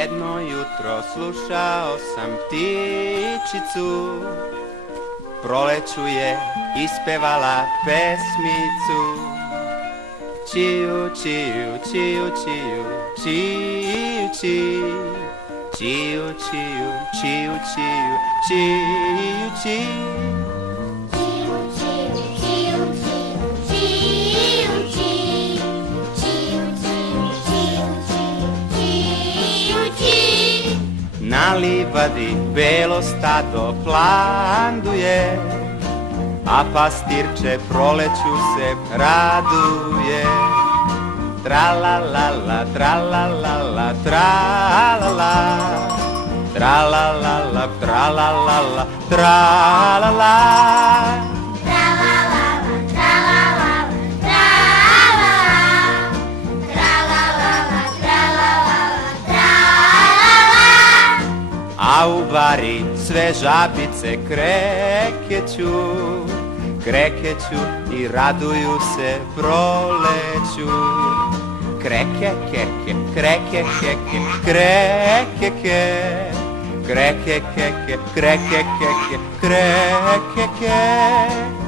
Jedno jutro slušao sam ptičicu, proleću je ispevala pesmicu. Čiju, čiju, čiju, čiju, čiju, čiju, čiju, čiju, čiju, čiju, čiju, čiju. Na livadi belo stado planduje, a pastirče proleću se raduje. Tra-la-la-la, tra-la-la-la, tra-la-la, tra-la-la-la, tra-la-la-la, tra-la-la. A u bari sve žabice krekeću, krekeću i raduju se proleću. Kreke, keke, kreke, keke, kreke, ke, kreke, keke, kreke, keke, kreke, ke.